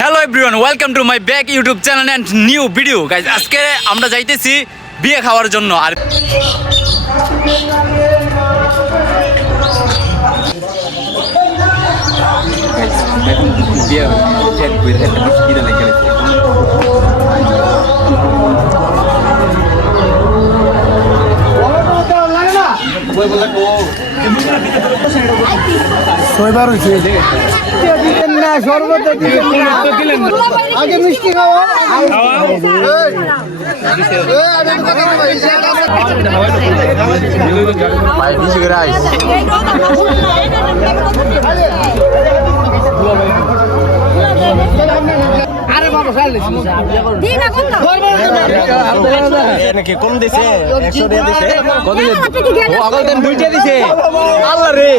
Hello everyone, welcome to my back YouTube channel and new video guys. আজকে আমরা যাইতেছি বিয়ে খাওয়ার জন্য। আর আগে মিষ্টি খাওয়া কম দিছে 100 টাকা দিছে হকলতেন দুইটা দিছে। আল্লাহ রে,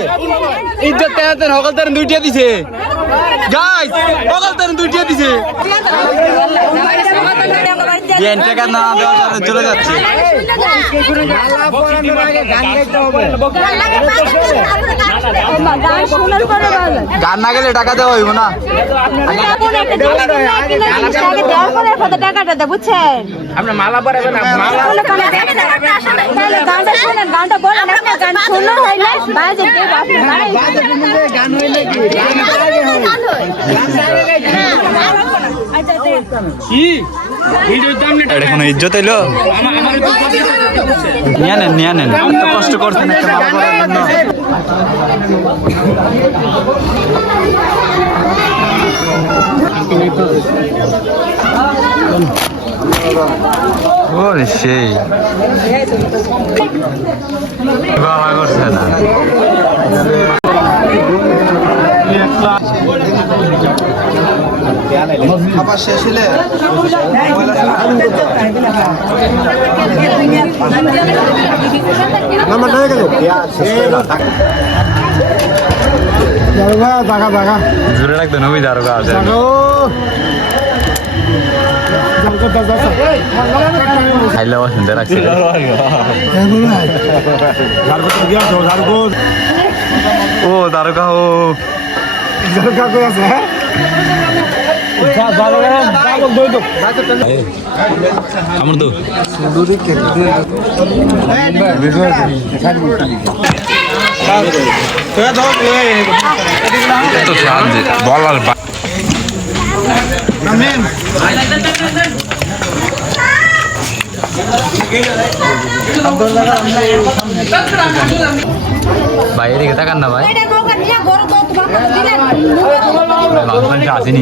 ইজ্জত তেন হকলতেন দুইটা দিছে গাইস, হকলতেন দুইটা দিছে। বিয়ান টাকা না দেওয়ার কারণে চলে যাচ্ছে। গান না গেলে টাকা দেওয়া হইব না। টাকাটা বুঝছেন, আমরা মালা পরাবে না, মালা গানটা শোনেন, গানটা বলেন, আপনার গান শুনো হইলে বাজে গান হইলে এটা কোনো ইজ্জত এলো? নিয়ে নেন, নিয়ে নেন, তো কষ্ট করছেন একটা মালা করার জন্য। ওরে সেই বাবা করছে না। খাবার শেষ হলে জোরে রাখতে নবী দারোগা আছে। খাইলে শুনতে রাখছি। ও দারোগা, ও আমার তো বলার ভাই এদিকে তাকান না ভাই, আসেনি।